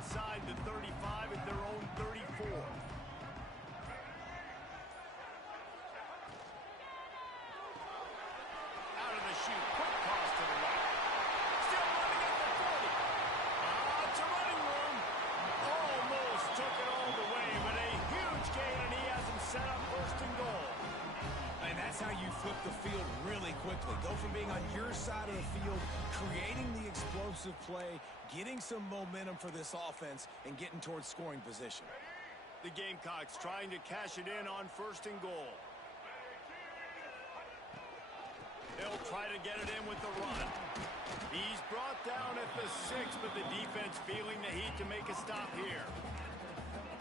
inside the 35 at their own 34. Out of the chute, quick cross to the right. Still running at the 40. It's a running room. Almost took it all the way, but a huge gain, and he has him set up first and goal. And that's how you flip the field really quickly. Go from being on your side of the field, creating the explosive play, getting some momentum for this offense, and getting towards scoring position. The Gamecocks trying to cash it in on first and goal. They'll try to get it in with the run. He's brought down at the 6, but the defense feeling the heat to make a stop here.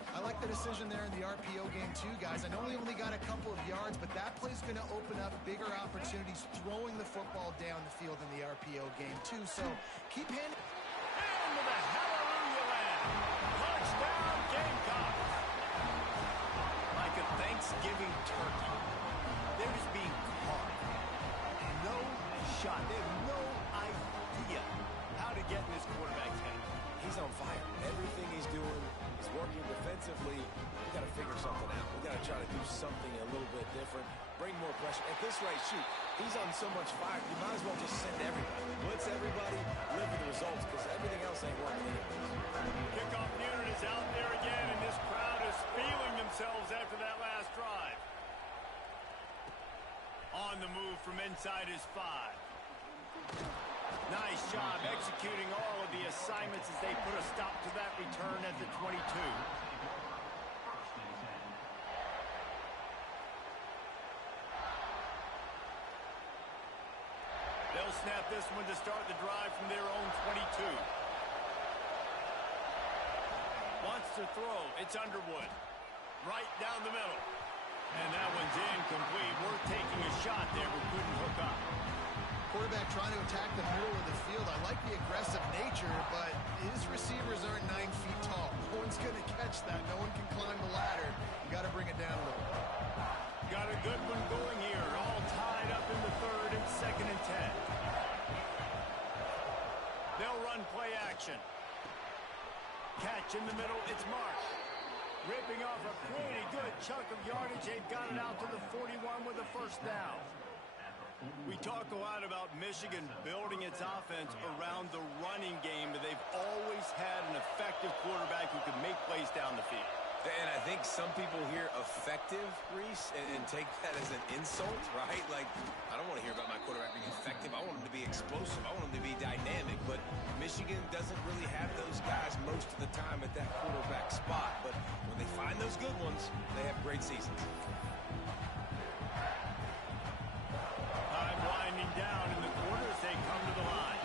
I like the decision there in the RPO game too, guys. I know he only got a couple of yards, but that play's going to open up bigger opportunities throwing the football down the field in the RPO game too. So keep handing. And with a hallelujah land. Touchdown, Gamecocks. Like a Thanksgiving turkey. They're just being caught. No shot. They have no idea how to get in this quarterback's head. He's on fire. Everything he's doing is working defensively. We got to figure something out. We got to try to do something a little bit different. Bring more pressure. At this rate, shoot, he's on so much fire. You might as well just send everybody. Blitz everybody, live with the results, because everything else ain't working anyways. Kickoff unit is out there again, and this crowd is feeling themselves after that last drive. On the move from inside his 5. Nice job executing all of the assignments as they put a stop to that return at the 22. They'll snap this one to start the drive from their own 22. Wants to throw. It's Underwood. Right down the middle. And that one's incomplete. Worth taking a shot there, but couldn't hook up. Quarterback trying to attack the middle of the field. I like the aggressive nature, but his receivers aren't 9 feet tall. No one's going to catch that. No one can climb the ladder. You got to bring it down a little bit. Got a good one going here. All tied up in the 3rd and 2nd and 10. They'll run play action. Catch in the middle. It's Marsh. Ripping off a pretty good chunk of yardage. They've got it out to the 41 with a first down. We talk a lot about Michigan building its offense around the running game, but they've always had an effective quarterback who can make plays down the field. And I think some people hear effective, Reese, and take that as an insult, right? Like, I don't want to hear about my quarterback being effective. I want him to be explosive. I want him to be dynamic. But Michigan doesn't really have those guys most of the time at that quarterback spot. But when they find those good ones, they have great seasons. Time winding down in the quarter as they come to the line.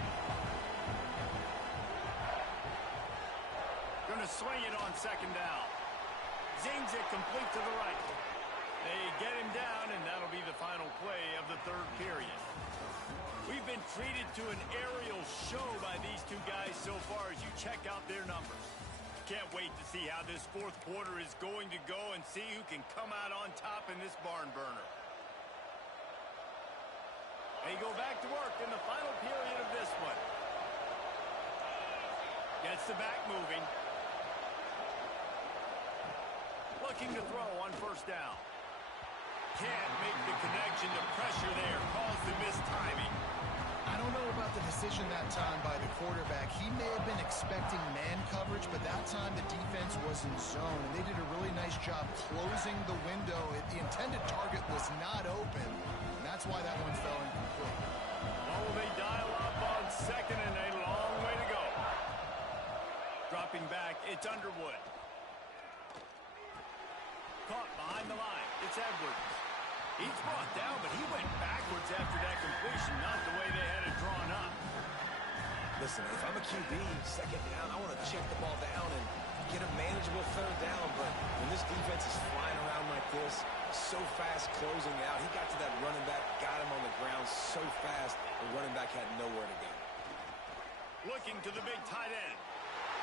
Going to swing it on 2nd down. Zings it complete to the right. They get him down, and that'll be the final play of the 3rd period. We've been treated to an aerial show by these two guys so far as you check out their numbers. Can't wait to see how this 4th quarter is going to go and see who can come out on top in this barn burner. They go back to work in the final period of this one. Gets the back moving. Looking to throw on 1st down. Can't make the connection. The pressure there caused the mistiming. I don't know about the decision that time by the quarterback. He may have been expecting man coverage, but that time the defense was in zone, and they did a really nice job closing the window. The intended target was not open, and that's why that one fell incomplete. Oh, they dial up on 2nd and a long way to go. Dropping back, it's Underwood. Caught behind the line. It's Edwards. He's brought down, but he went backwards after that completion, not the way they had it drawn up. Listen, if I'm a QB, 2nd down, I want to check the ball down and get a manageable 3rd down. But when this defense is flying around like this, so fast closing out, he got to that running back, got him on the ground so fast, the running back had nowhere to go. Looking to the big tight end.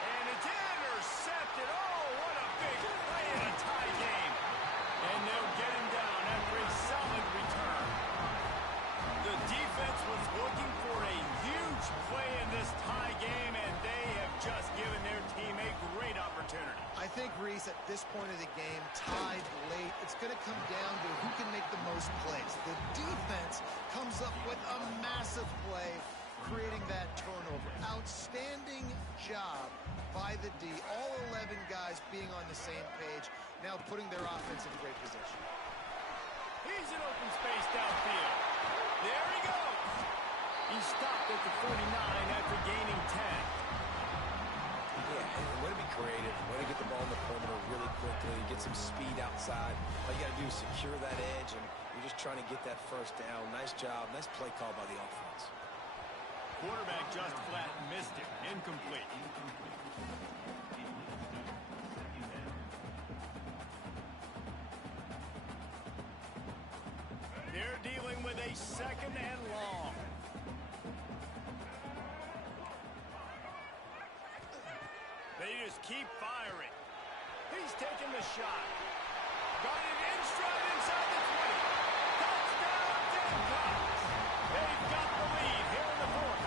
And it's intercepted. Oh, what a big play in a tie game. And they'll get him down after a solid return. The defense was looking for a huge play in this tie game, and they have just given their team a think, Reese, at this point of the game, tied late, it's going to come down to who can make the most plays. The defense comes up with a massive play, creating that turnover. Outstanding job by the D. All 11 guys being on the same page, now putting their offense in great position. He's in open space downfield. There he goes. He stopped at the 49 after gaining 10. Yeah, way to be creative, way to get the ball in the perimeter really quickly, get some speed outside. All you got to do is secure that edge, and you're just trying to get that first down. Nice job, nice play call by the offense. Quarterback just flat missed it. Incomplete. They're dealing with a second and long. They just keep firing. He's taking the shot. Got it in stride inside the 20. Touchdown, Ncaa. They've got the lead here in the fourth.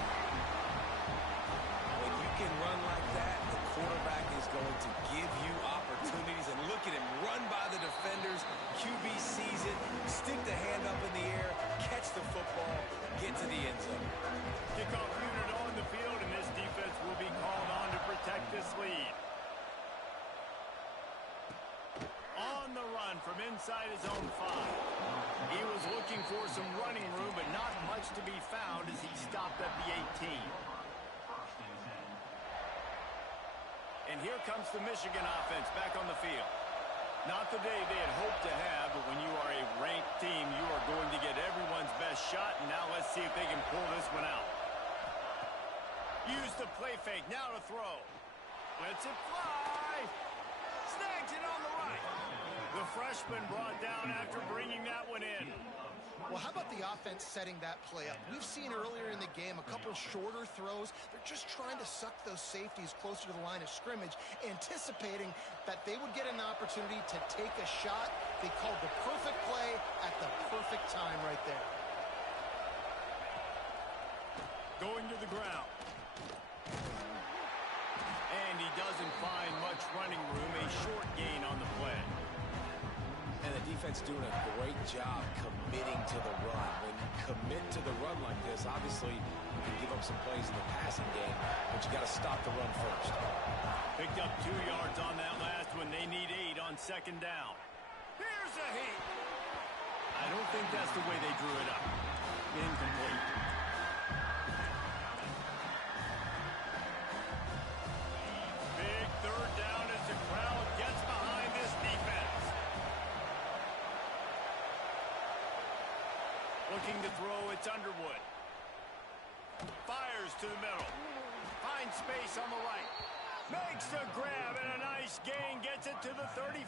When you can run like that, the quarterback is going to give you opportunities. And look at him run by the defenders. QB sees it, stick the hand up in the air, catch the football, get to the end zone. Kickoff unit on the field, and this defense will be called on to protect this lead. On the run from inside his own 5. He was looking for some running room, but not much to be found as he stopped at the 18. And here comes the Michigan offense back on the field. Not the day they had hoped to have, but when you are a ranked team, you are going to get everyone's best shot, and now let's see if they can pull this one out. Use the play fake, now to throw. Lets it fly. Snags it on the right. The freshman brought down after bringing that one in. Well, how about the offense setting that play up? We've seen earlier in the game a couple shorter throws. They're just trying to suck those safeties closer to the line of scrimmage, anticipating that they would get an opportunity to take a shot. They called the perfect play at the perfect time right there. Going to the ground. And he doesn't find much running room, a short gain on the play. And the defense doing a great job committing to the run. When you commit to the run like this, obviously you can give up some plays in the passing game, but you got to stop the run first. Picked up 2 yards on that last one. They need 8 on second down. Here's a heat. I don't think that's the way they drew it up. Incomplete. Big third down as the crowd gets behind this defense. Looking to throw, it's Underwood. Fires to the middle. Finds space on the right. Makes the grab and a nice gain. Gets it to the 35.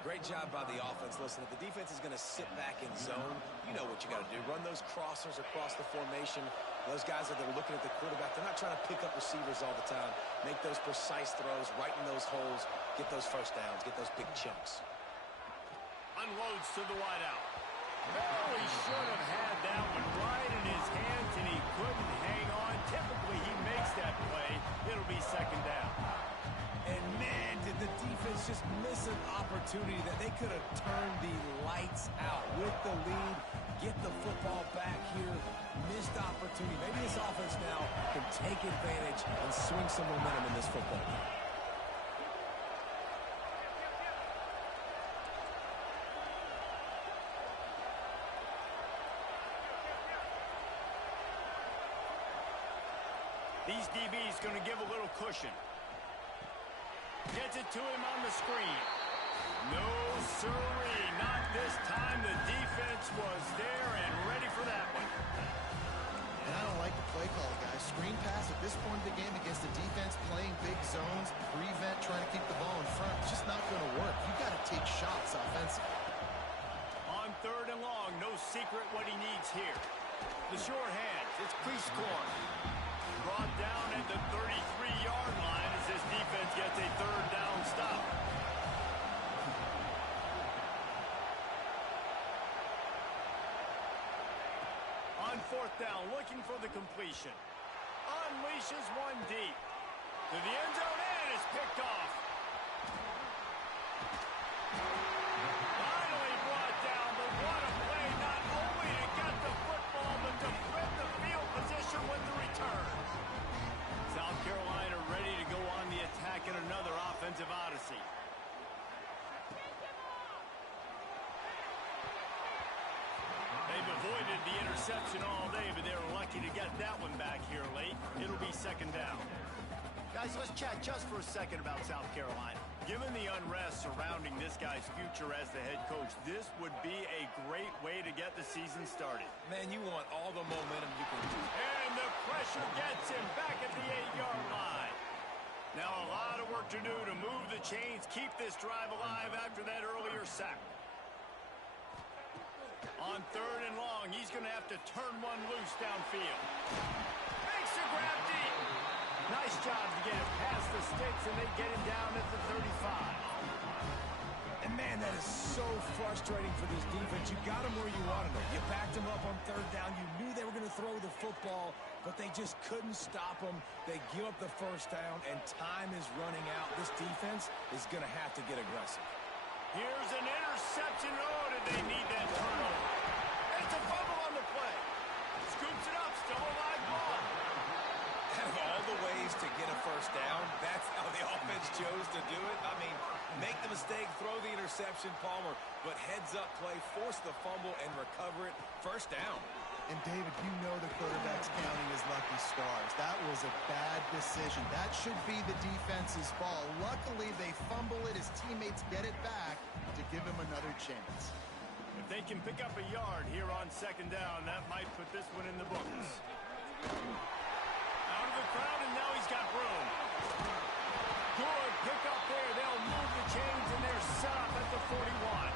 Great job by the offense. Listen, if the defense is going to sit back in zone, you know what you got to do. Run those crossers across the formation. Those guys that are looking at the quarterback, they're not trying to pick up receivers all the time. Make those precise throws, right in those holes, get those first downs, get those big chunks. Unloads to the wideout. Oh, he should have had that one right in his hands, and he couldn't hang on. Typically, he makes that play. It'll be second down. And, man, did the defense just miss an opportunity that they could have turned the lights out with the lead, get the football back here. Missed opportunity. Maybe this offense now can take advantage and swing some momentum in this football game. These DBs going to give a little cushion. Gets it to him on the screen. No, sirree, not this time. The defense was there and ready for that one. And I don't like the play call, guys. Screen pass at this point of the game against the defense playing big zones, prevent, trying to keep the ball in front. It's just not going to work. You got to take shots offensively. On third and long, no secret what he needs here. The short hands, it's crease corn. Brought down at the 33-yard line as this defense gets a third down stop. On fourth down, looking for the completion. Unleashes one deep. To the end zone and is picked off. Finally brought down, but what a play, not only to get the football, but to flip the field position with the return. South Carolina ready to go on the attack in another offensive odyssey. They've avoided the interception all day, but they were lucky to get that one back here late. It'll be second down. Guys, let's chat just for a second about South Carolina. Given the unrest surrounding this guy's future as the head coach, this would be a great way to get the season started. Man, you want all the momentum you can do. And the pressure gets him back at the 8-yard line. Now a lot of work to do to move the chains, keep this drive alive after that earlier sack. On third and long, he's going to have to turn one loose downfield. Makes the grab deep. Nice job to get it past the sticks, and they get him down at the 35. And, man, that is so frustrating for this defense. You got him where you wanted him. You backed him up on third down. You knew they were going to throw the football, but they just couldn't stop him. They give up the first down, and time is running out. This defense is going to have to get aggressive. Here's an interception. Oh, did they need that turnover? It's a fumble on the play. Scoops it up, still a live ball. Out of all the ways to get a first down, that's how the offense chose to do it. I mean, make the mistake, throw the interception, Palmer, but heads-up play, force the fumble, and recover it. First down. And, David, you know the quarterback's counting his lucky stars. That was a bad decision. That should be the defense's ball. Luckily, they fumble it. His teammates get it back to give him another chance. If they can pick up a yard here on second down, that might put this one in the books. Out of the crowd, and now he's got room. Good pick up there. They'll move the chains, and they're set up at the 41.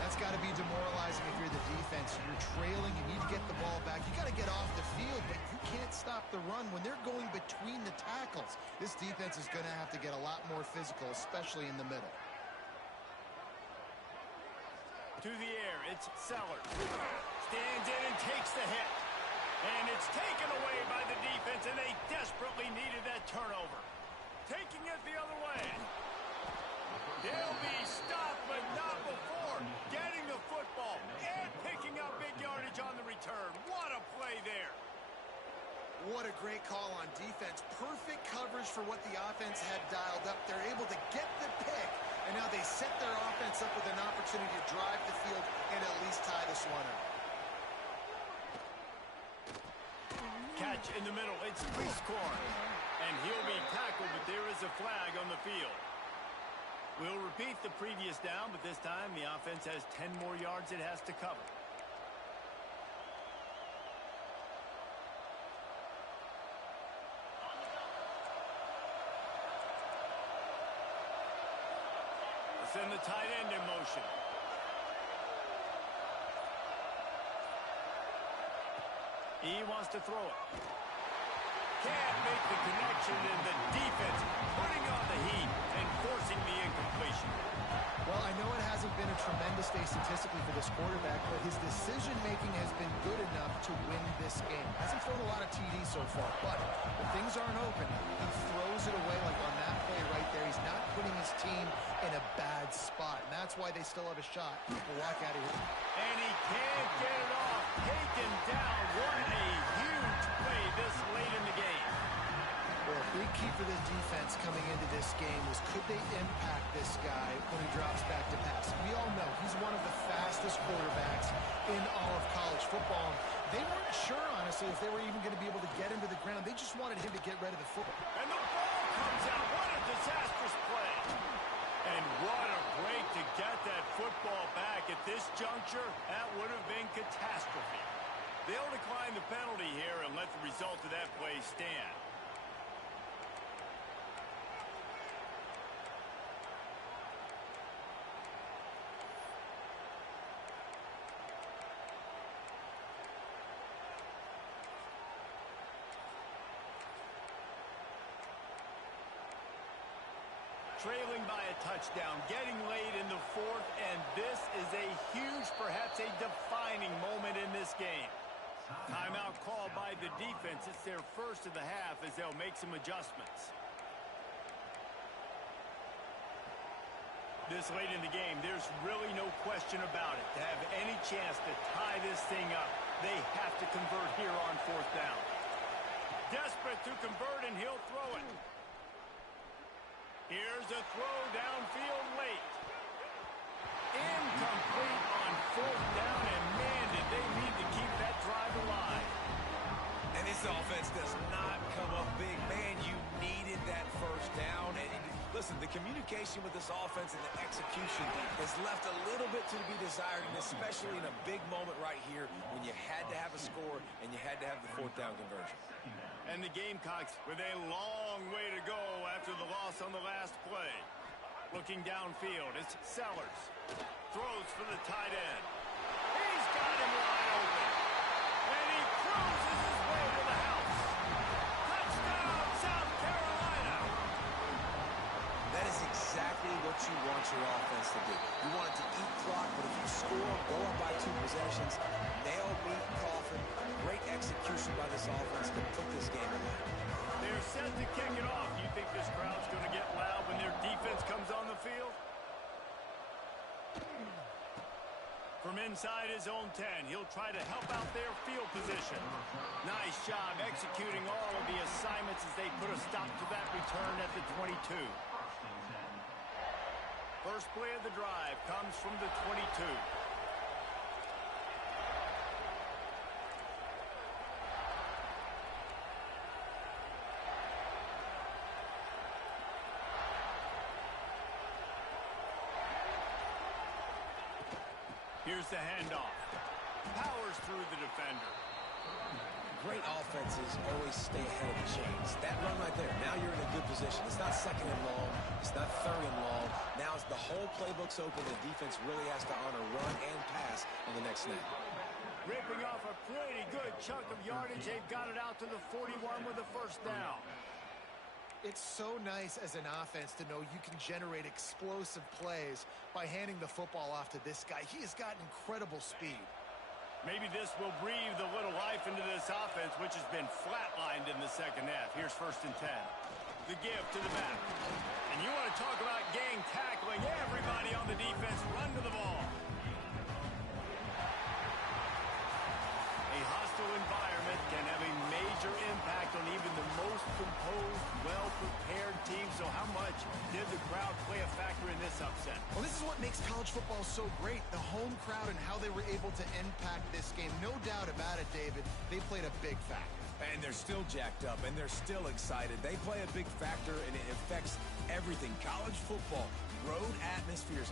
That's got to be demoralizing if you're the defense. You're trailing. You need to get the ball back. You got to get off the field, but you can't stop the run when they're going between the tackles. This defense is going to have to get a lot more physical, especially in the middle. To the air, it's Sellers. Stands in and takes the hit. And it's taken away by the defense, and they desperately needed that turnover. Taking it the other way. They'll be stopped, but not before getting the football and picking up big yardage on the return. What a play there. What a great call on defense. Perfect coverage for what the offense had dialed up. They're able to get the pick, and now they set their offense up with an opportunity to drive the field and at least tie this one up. Catch in the middle. It's Priestcorn. And he'll be tackled, but there is a flag on the field. We'll repeat the previous down, but this time the offense has 10 more yards it has to cover. Let's send the tight end in motion. He wants to throw it. Can't make the connection, and the defense putting on the heat and forcing the incompletion. Well, I know it hasn't been a tremendous day statistically for this quarterback, but his decision-making has been good enough to win this game. Hasn't thrown a lot of TDs so far, but when things aren't open, he throws it away like on that play right there. He's not putting his team in a bad spot, and that's why they still have a shot to walk out of here. And he can't get it off. Taken down. What a huge play this late in the game. Well, a big key for this defense coming into this game was could they impact this guy when he drops back to pass. We all know he's one of the fastest quarterbacks in all of college football. They weren't sure, honestly, if they were even going to be able to get him to the ground. They just wanted him to get rid of the football. And the ball comes out. What a disastrous play. And what a break to get that football back. At this juncture, that would have been catastrophe. They'll decline the penalty here and let the result of that play stand. Trailing by a touchdown, getting late in the fourth, and this is a huge, perhaps a defining moment in this game. Timeout called by the defense. It's their first of the half as they'll make some adjustments. This late in the game, there's really no question about it. To have any chance to tie this thing up, they have to convert here on fourth down. Desperate to convert, and he'll throw it. Here's a throw downfield late. Incomplete on fourth down, and man, did they need to keep that drive alive. And this offense does not come up big. Man, you needed that first down. And listen, the communication with this offense and the execution has left a little bit to be desired, and especially in a big moment right here when you had to have a score and you had to have the fourth down conversion. And the Gamecocks with a long way to go after the loss on the last play. Looking downfield, it's Sellers. Throws for the tight end. He's got him wide open. And he cruises his way to the house. Touchdown, South Carolina. That is exactly what you want your offense to do. You want it to eat clock, but if you score, go up by 2 possessions, nail, meet, coffin. Great execution by this offense to put this game away. They're set to kick it off. You think this crowd's going to get loud when their defense comes on the field? From inside his own 10, he'll try to help out their field position. Nice job executing all of the assignments as they put a stop to that return at the 22. First play of the drive comes from the 22. Here's the handoff. Powers through the defender. Great offenses always stay ahead of the chains. That run right there, now you're in a good position. It's not second and long. It's not third and long. Now it's the whole playbook's open. The defense really has to honor run and pass on the next snap. Ripping off a pretty good chunk of yardage. They've got it out to the 41 with a first down. It's so nice as an offense to know you can generate explosive plays by handing the football off to this guy. He has got incredible speed. Maybe this will breathe a little life into this offense, which has been flatlined in the second half. Here's first and 10. The give to the back. And you want to talk about gang tackling. Everybody on the defense run to the ball. A hostile environment can have a major impact on even the most composed, well-prepared team. So how much did the crowd play a factor in this upset? Well, this is what makes college football so great. The home crowd and how they were able to impact this game. No doubt about it, David. They played a big factor. And they're still jacked up, and they're still excited. They play a big factor, and it affects everything. College football, road atmospheres.